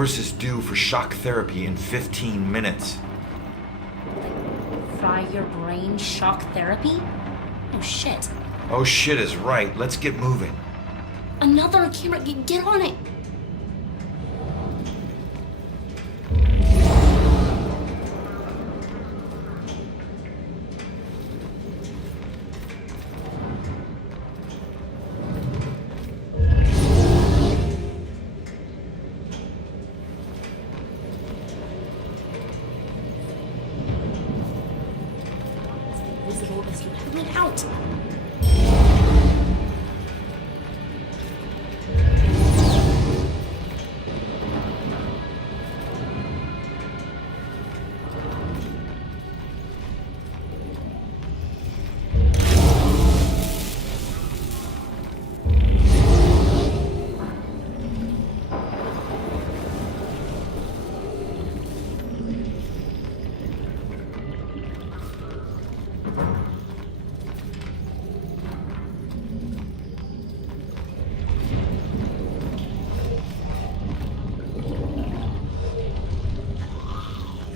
Iris is due for shock therapy in 15 minutes. Fry your brain shock therapy? Oh shit. Oh shit is right. Let's get moving. Another camera. Get on it. Visible as you went out.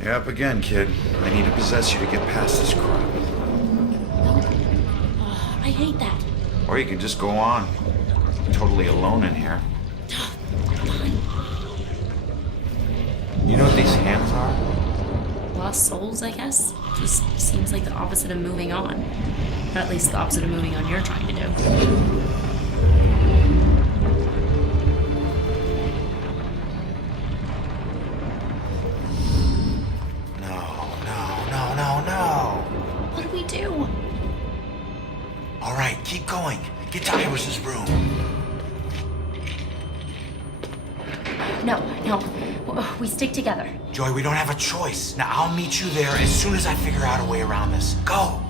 You're up again, kid. I need to possess you to get past this crap. I hate that. Or you can just go on. Totally alone in here. Fine. You know what these hands are? Lost souls, I guess. Just seems like the opposite of moving on. Or at least the opposite of moving on you're trying to do. What do we do? All right, keep going. Get to Iris's room. No. We stick together. Joy, we don't have a choice. Now, I'll meet you there as soon as I figure out a way around this. Go!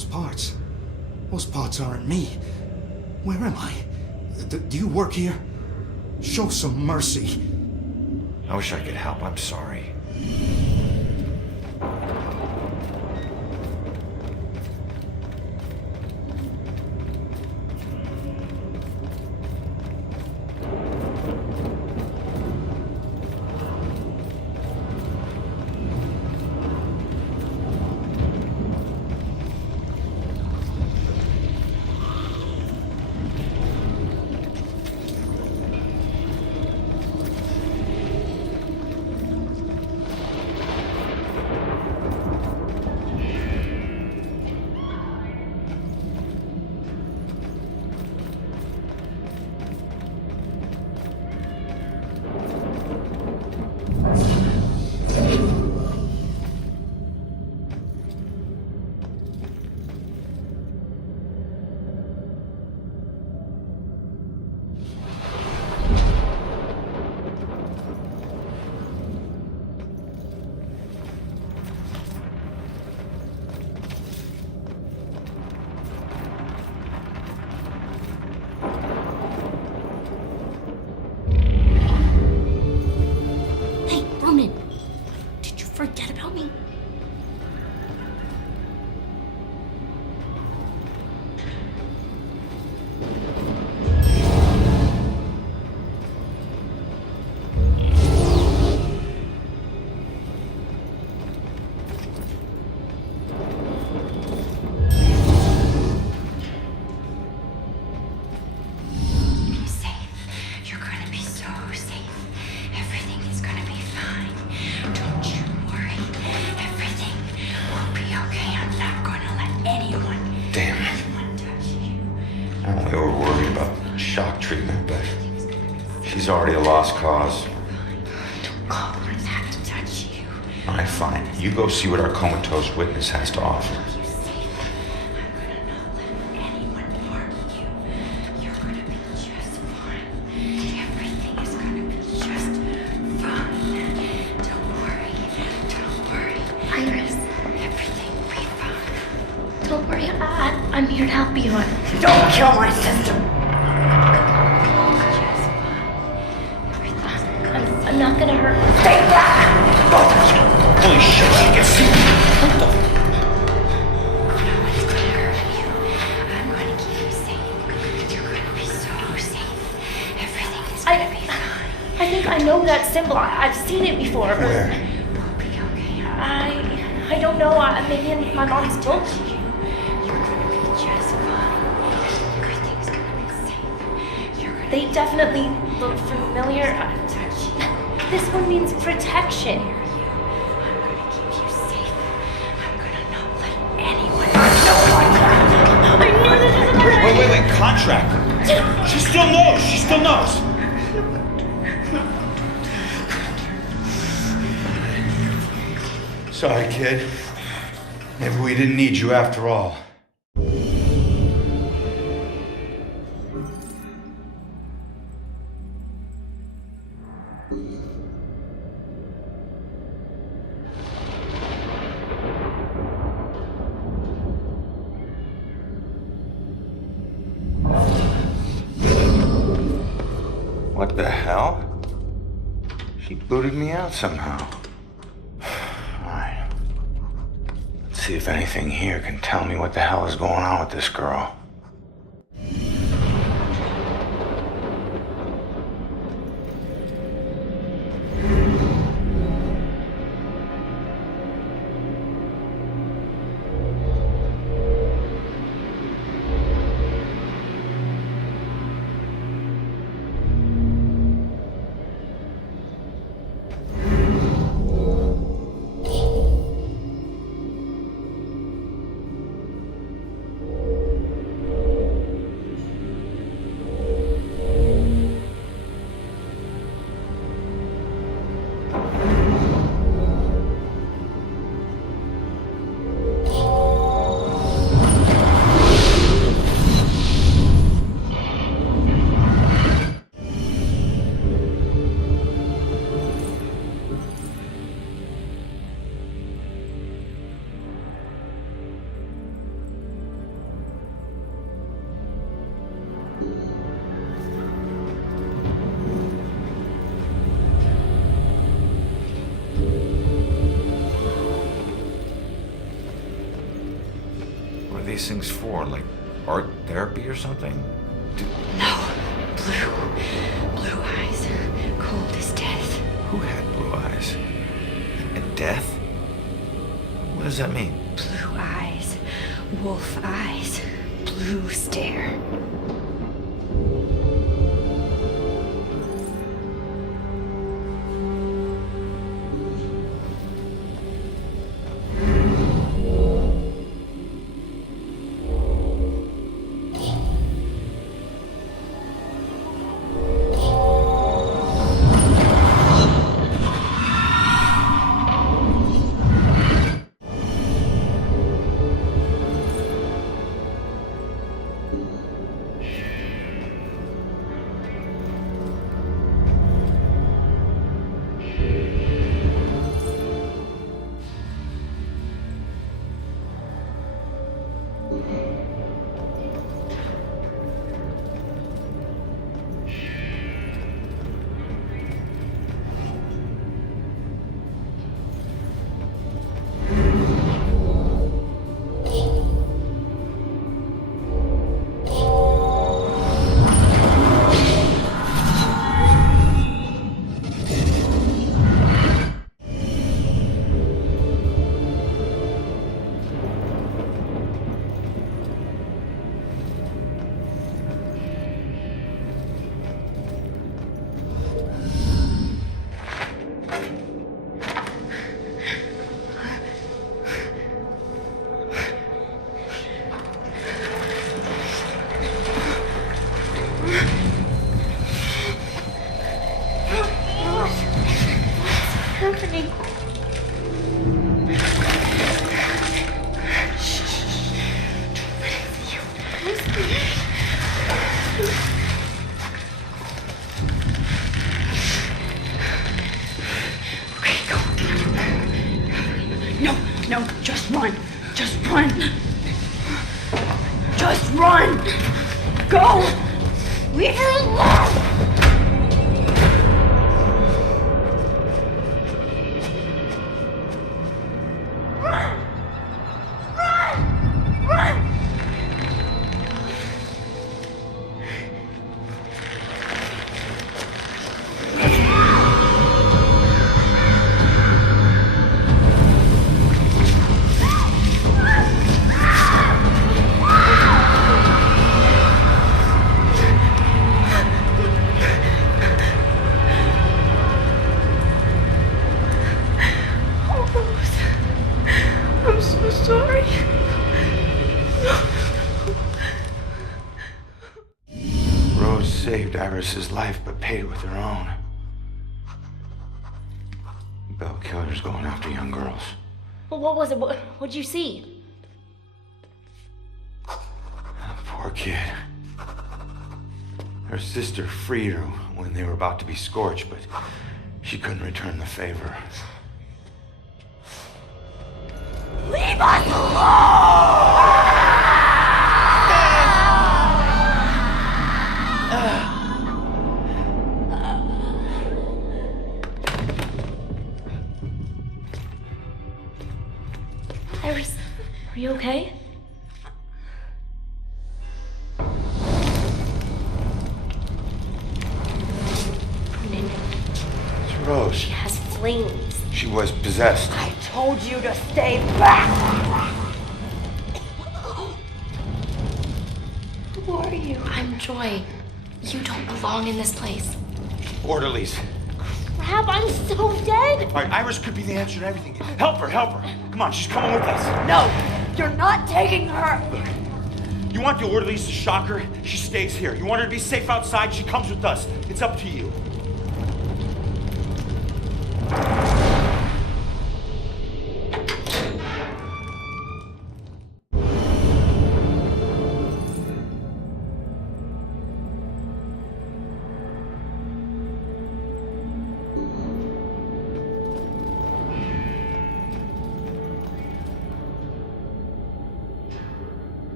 those parts? Those parts aren't me. Where am I? Do you work here? Show some mercy. I wish I could help. I'm sorry. Hey, Ronan! Did you forget about me? Be safe. You're gonna be so safe. Everything is gonna be fine. Don't you worry. Everything will be okay. I'm not gonna let anyone touch you. I only were worried about shock treatment, but she's already a lost cause. Don't call on that to touch you. Alright, fine. You go see what our comatose witness has to offer. You safe. I'm gonna not let anyone harm you. You're gonna be just fine. Everything is gonna be just fine. Don't worry. Don't worry. Iris, Everything will be fine. don't worry. I'm here to help you. Don't kill my sister. Just fine. I'm not gonna hurt. Stay back. Holy shit, she gets sick. No one's gonna hurt you. I'm gonna keep you safe. You're gonna be so safe. Everything is gonna be fine. I think I know that symbol. I've seen it before. Where? We'll be okay. I don't know. Maybe my mom's book. You're gonna be just fine. Everything's gonna be safe. You're gonna They definitely look familiar. touch you. This one means protection. I'm gonna keep you safe. I'm gonna not let anyone know. I knew this was a Wait, contract. She still knows. She still knows. Sorry, kid. Maybe we didn't need you after all. What the hell? She booted me out somehow. Alright. Let's see if anything here can tell me what the hell is going on with this girl. these things for? Like art therapy or something? No, blue eyes, cold as death. Who had blue eyes? And death? What does that mean? Blue eyes, wolf eyes, blue stare. Happening. No, just run. Just run. Just run. Go. Leave her alone. I'm so sorry. Rose saved Iris's life, but paid it with her own. Bell killers going after young girls. Well, what was it? What'd you see? That poor kid. Her sister freed her when they were about to be scorched, but she couldn't return the favor. Leave us alone! Iris, are you okay? It's Rose. She has flames. She was possessed. I told you to stay back! Who are you? I'm Joy. You don't belong in this place. Orderlies. Crap, I'm so dead! All right, Iris could be the answer to everything. Help her, help her. Come on, she's coming with us. No! You're not taking her! Look, you want the orderlies to shock her? She stays here. You want her to be safe outside? She comes with us. It's up to you.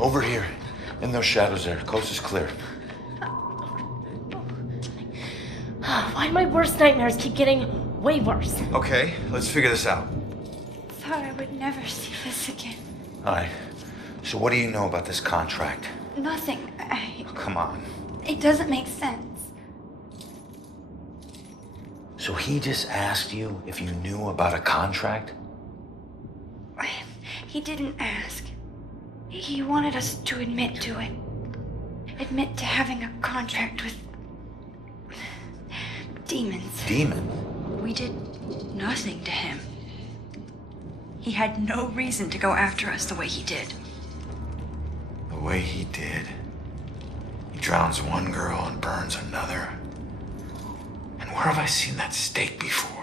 Over here. In those shadows there. Coast is clear. Why do my worst nightmares keep getting way worse? Okay, let's figure this out. Thought I would never see this again. All right. So what do you know about this contract? Nothing. Come on. It doesn't make sense. So he just asked you if you knew about a contract? He didn't ask. He wanted us to admit to it. Admit to having a contract with demons. Demon? We did nothing to him. He had no reason to go after us the way he did. The way he did. He drowns one girl and burns another. And where have I seen that steak before?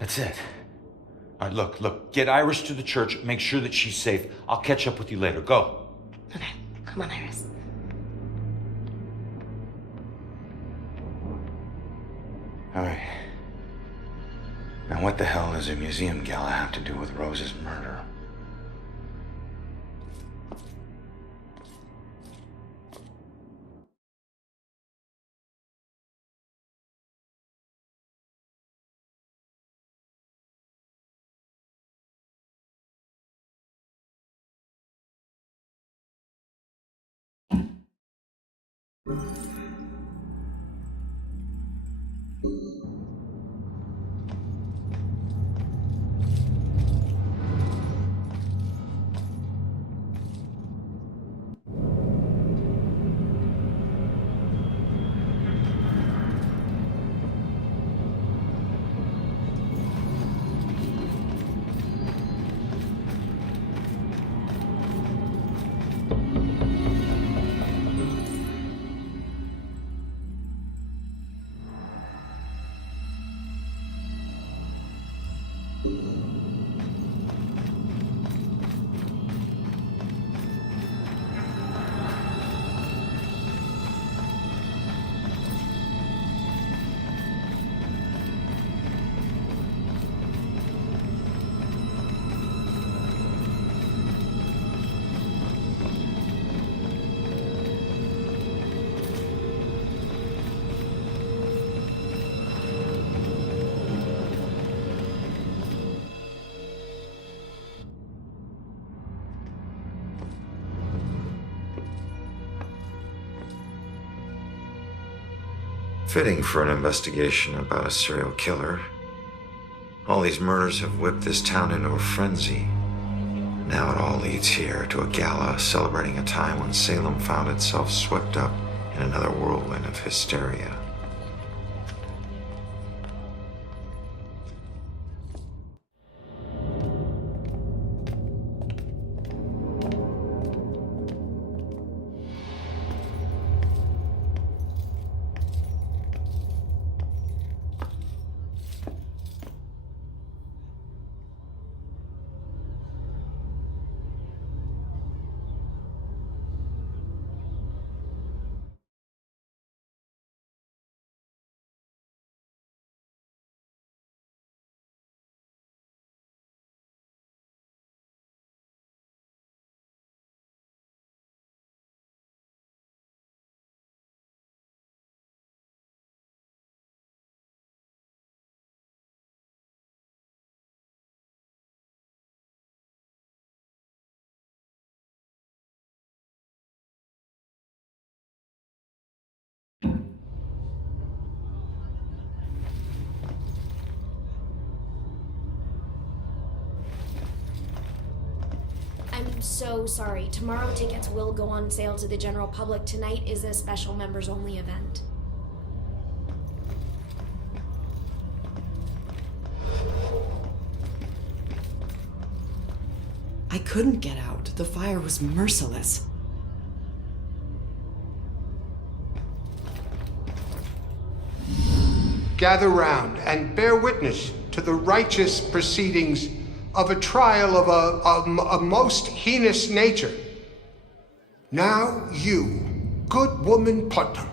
That's it. All right, look. Get Iris to the church. Make sure that she's safe. I'll catch up with you later. Go. Okay, come on, Iris. All right. Now what the hell does a museum gala have to do with Rose's murder? Fitting for an investigation about a serial killer. All these murders have whipped this town into a frenzy. Now it all leads here to a gala celebrating a time when Salem found itself swept up in another whirlwind of hysteria. I'm so sorry. Tomorrow tickets will go on sale to the general public. Tonight is a special members only event. I couldn't get out. The fire was merciless. Gather round and bear witness to the righteous proceedings of a trial of a most heinous nature. Now you, good woman Putnam,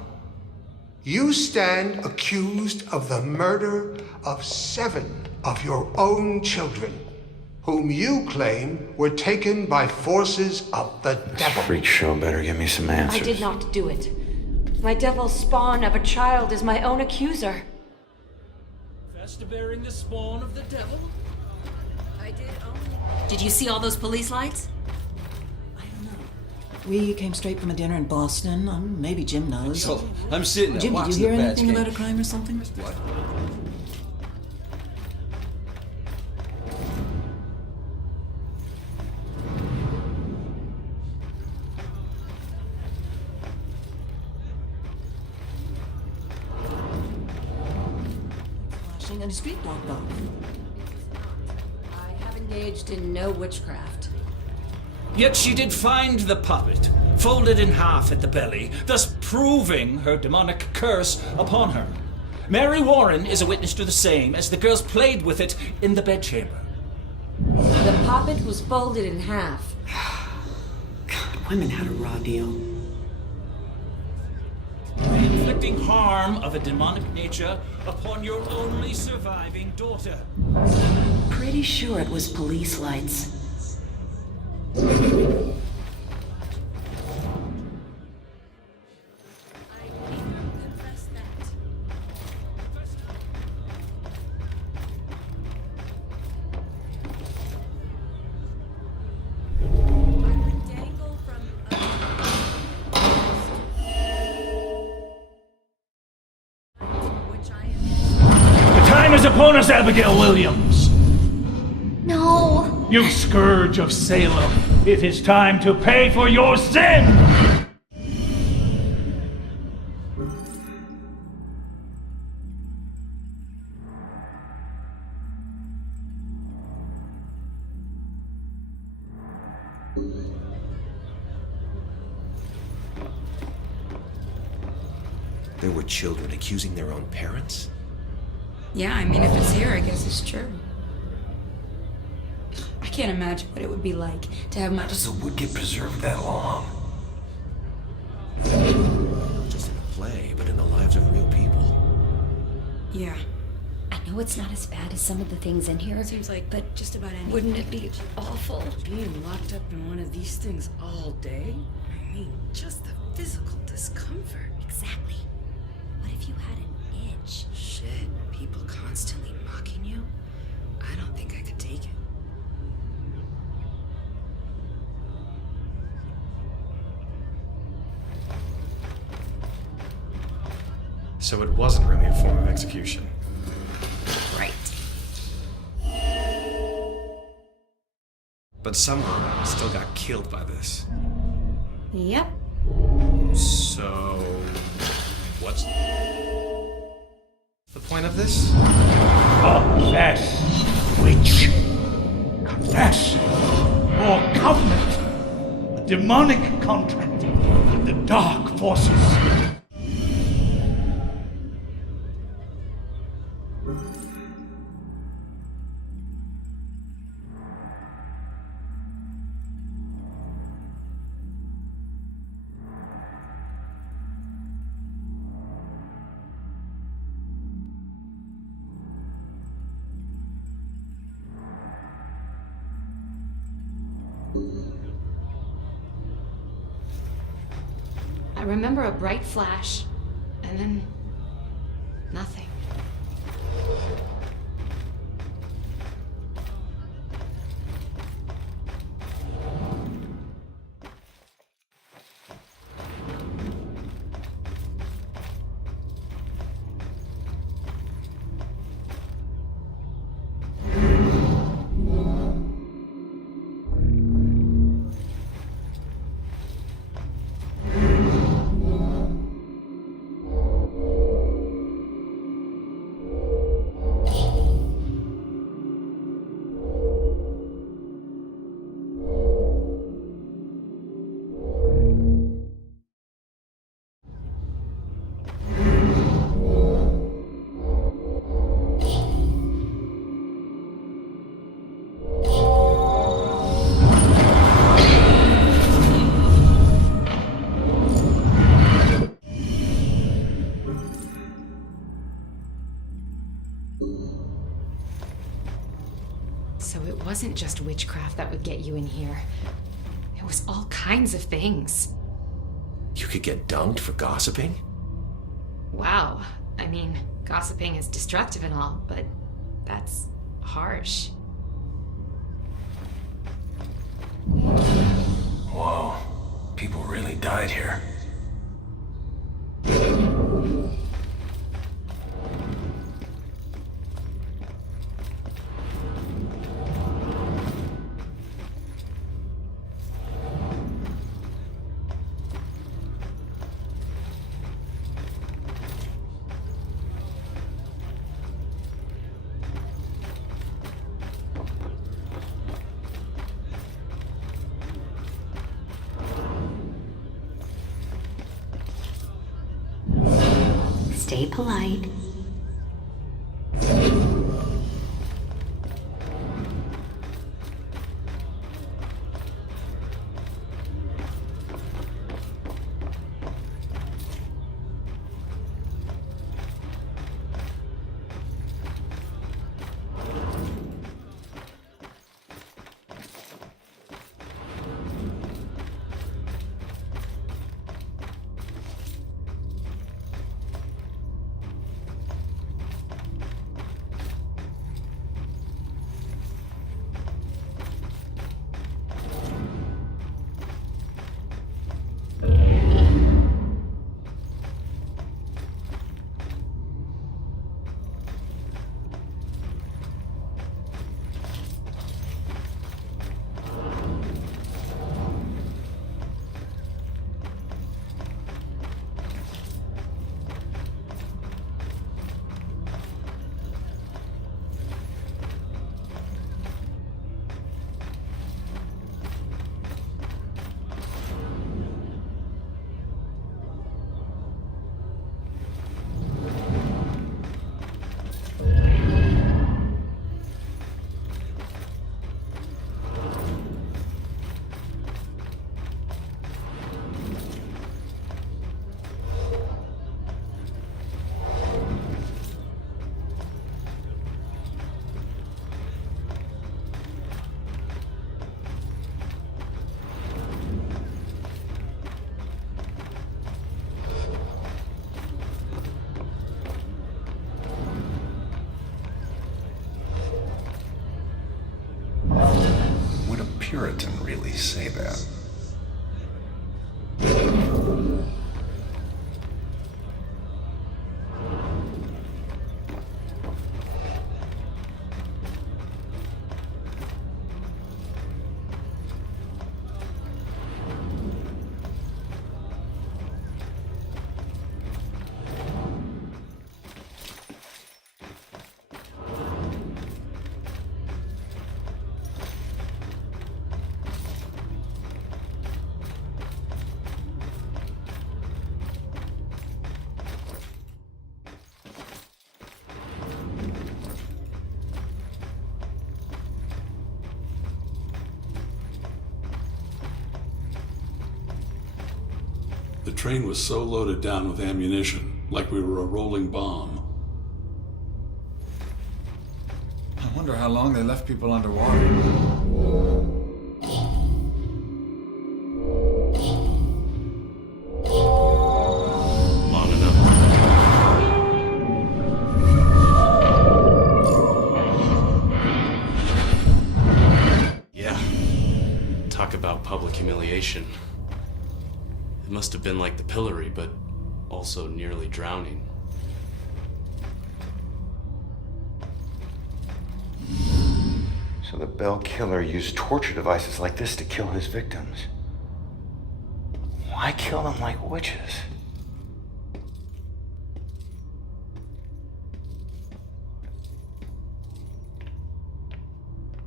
you stand accused of the murder of 7 of your own children, whom you claim were taken by forces of the devil. Freak show better give me some answers. I did not do it. My devil spawn of a child is my own accuser. Fast bearing the spawn of the devil? I did only... Did you see all those police lights? We came straight from a dinner in Boston. Maybe Jim knows. So, I'm sitting there Jim, did watching you hear the Pats anything game. about a crime or something? What? Flashing and a street block though. I have engaged in no witchcraft. Yet she did find the puppet, folded in half at the belly, thus proving her demonic curse upon her. Mary Warren is a witness to the same, as the girls played with it in the bedchamber. The puppet was folded in half. God, women had a raw deal. Inflicting harm of a demonic nature upon your only surviving daughter. Pretty sure it was police lights. The time is upon us, Abigail Williams. No! You scourge of Salem, it is time to pay for your sin! There were children accusing their own parents? Yeah, I mean, if it's here, I guess it's true. I can't imagine what it would be like to have my... Does the wood get preserved that long? Not just in a play, but in the lives of real people. Yeah. I know it's not as bad as some of the things in here. Seems like but just about any... wouldn't it be awful? Being locked up in one of these things all day? I mean, just the physical discomfort. Exactly. What if you had an itch? Shit, people constantly mocking you? I don't think I could take it. So it wasn't really a form of execution. Right. But someone still got killed by this. Yep. So... what's the point of this? Confess, witch. Confess. Your covenant. A demonic contract with the dark forces. I remember a bright flash, and then nothing. wasn't just witchcraft that would get you in here. It was all kinds of things. You could get dunked for gossiping? Wow. I mean, gossiping is destructive and all, but that's harsh. Whoa. People really died here. Stay polite. Puritan really say that? The train was so loaded down with ammunition, like we were a rolling bomb. I wonder how long they left people underwater. Long enough. Yeah. Talk about public humiliation. It must have been like the pillory, but also nearly drowning. So the Bell killer used torture devices like this to kill his victims. Why kill them like witches?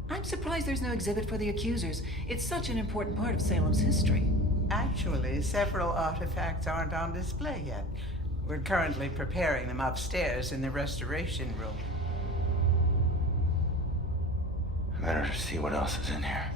I'm surprised there's no exhibit for the accusers. It's such an important part of Salem's history. Actually, several artifacts aren't on display yet. We're currently preparing them upstairs in the restoration room. I better see what else is in here.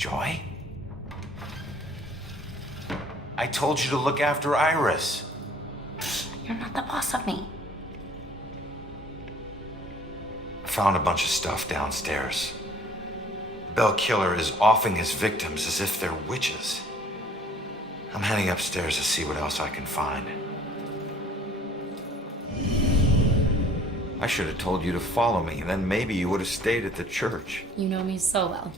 Joy? I told you to look after Iris. You're not the boss of me. I found a bunch of stuff downstairs. The Bell Killer is offing his victims as if they're witches. I'm heading upstairs to see what else I can find. I should have told you to follow me, then maybe you would have stayed at the church. You know me so well.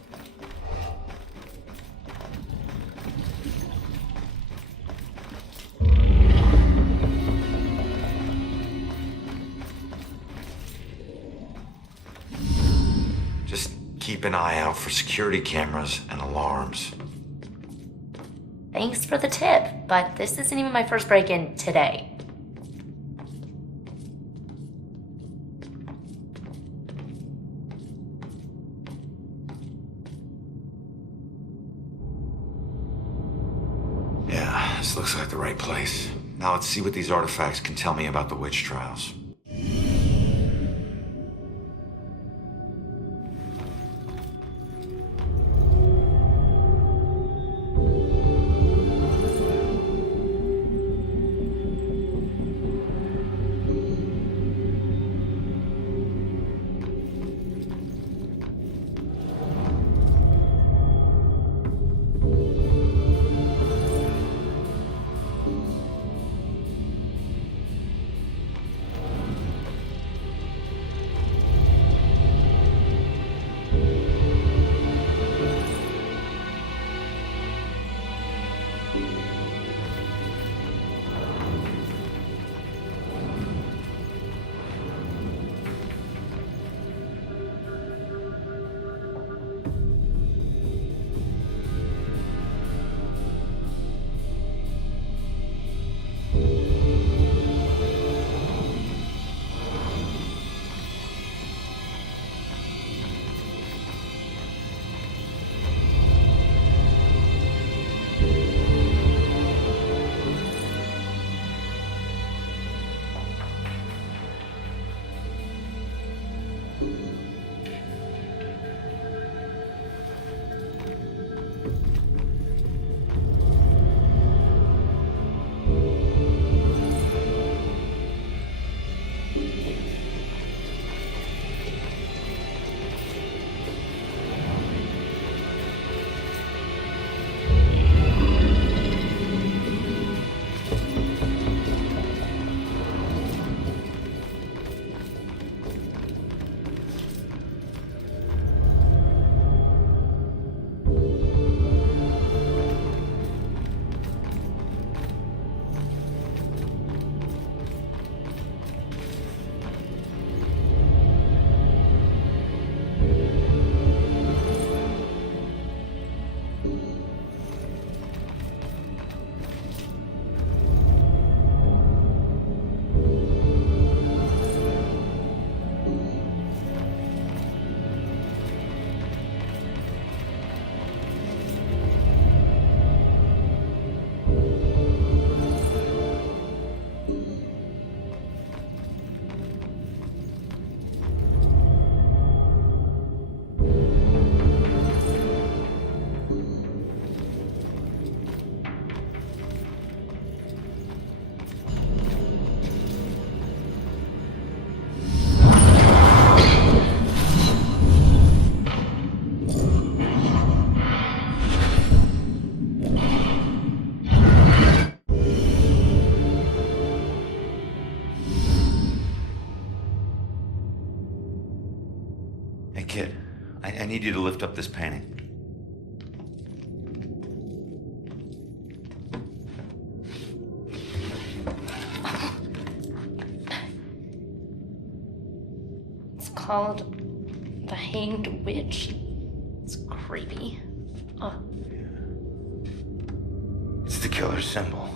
Just keep an eye out for security cameras and alarms. Thanks for the tip, but this isn't even my first break-in today. Yeah, this looks like the right place. Now let's see what these artifacts can tell me about the witch trials. Hey, kid, I need you to lift up this painting. It's called The Hanged Witch. It's creepy. Oh. It's the killer's symbol.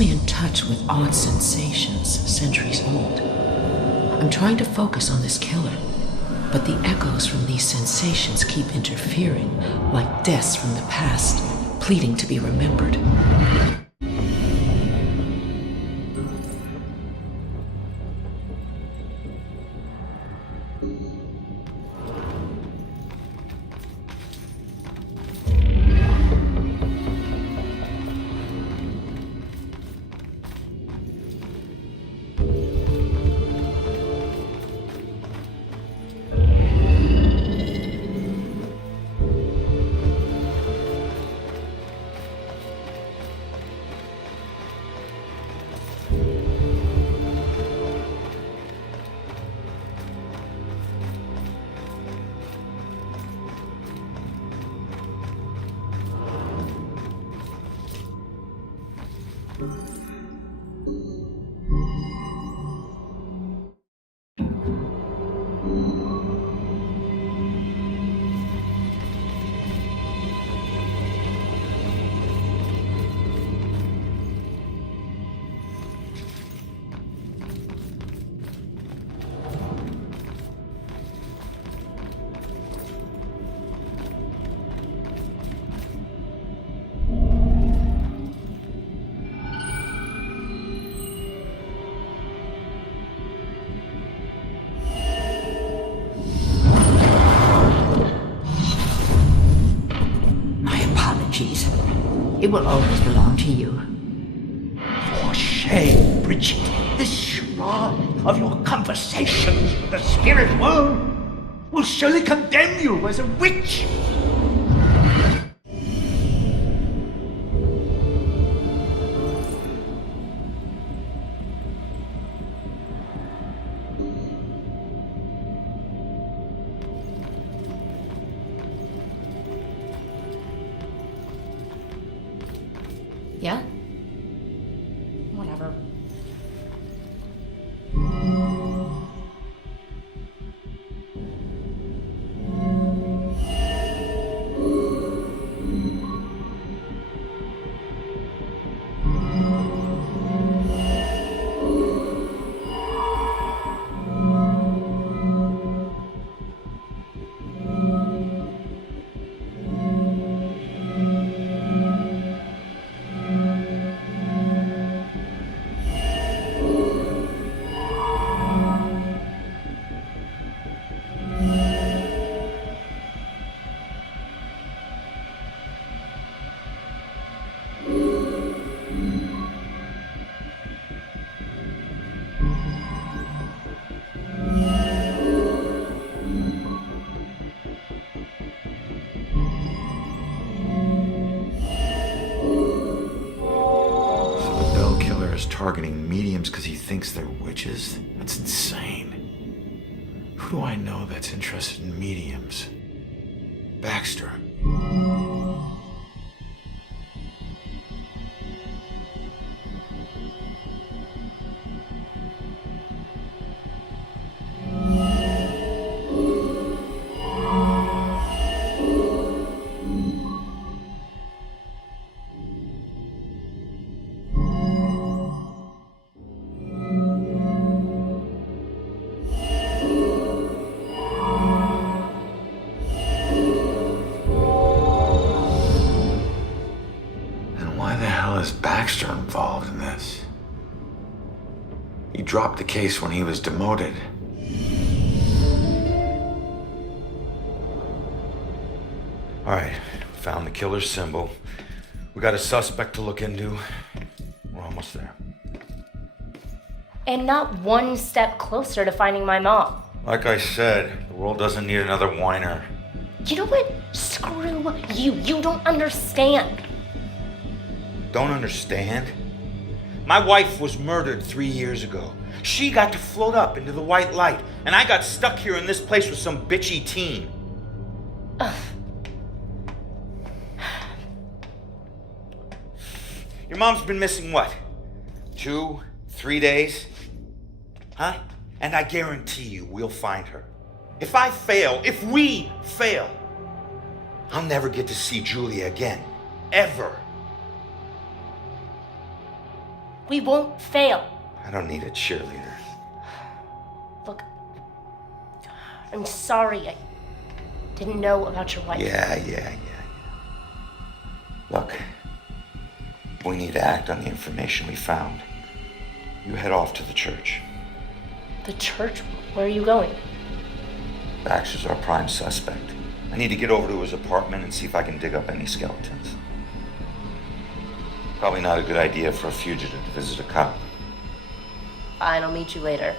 me in touch with odd sensations centuries old. I'm trying to focus on this killer, but the echoes from these sensations keep interfering, like deaths from the past, pleading to be remembered. It will always belong to you. For shame, Bridget. This shrine of your conversations with the spirit world will surely condemn you as a witch. Yeah? Whatever. Targeting mediums because he thinks they're witches? That's insane. Who do I know that's interested in mediums? Baxter. Is Baxter involved in this? He dropped the case when he was demoted. All right, found the killer's symbol. We got a suspect to look into. We're almost there. And not one step closer to finding my mom. Like I said, the world doesn't need another whiner. You know what? Screw you. You don't understand. Don't understand? My wife was murdered 3 years ago. She got to float up into the white light, and I got stuck here in this place with some bitchy teen. Ugh. Your mom's been missing what? 2, 3 days? Huh? And I guarantee you we'll find her. If we fail, I'll never get to see Julia again. Ever. We won't fail. I don't need a cheerleader. Look, I'm sorry. I didn't know about your wife. Yeah. Look, we need to act on the information we found. You head off to the church. The church? Where are you going? Baxter's our prime suspect. I need to get over to his apartment and see if I can dig up any skeletons. Probably not a good idea for a fugitive to visit a cop. Fine, I'll meet you later.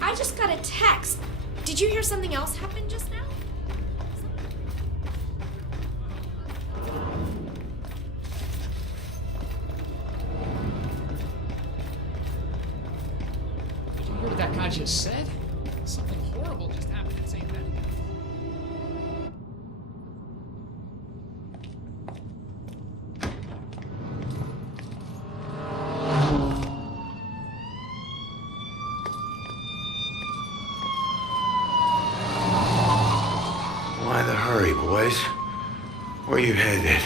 I just got a text. Did you hear something else happen just now? Did you hear what that guy just said? Something horrible just happened at St. Benedict. Why the hurry, boys? Where you headed?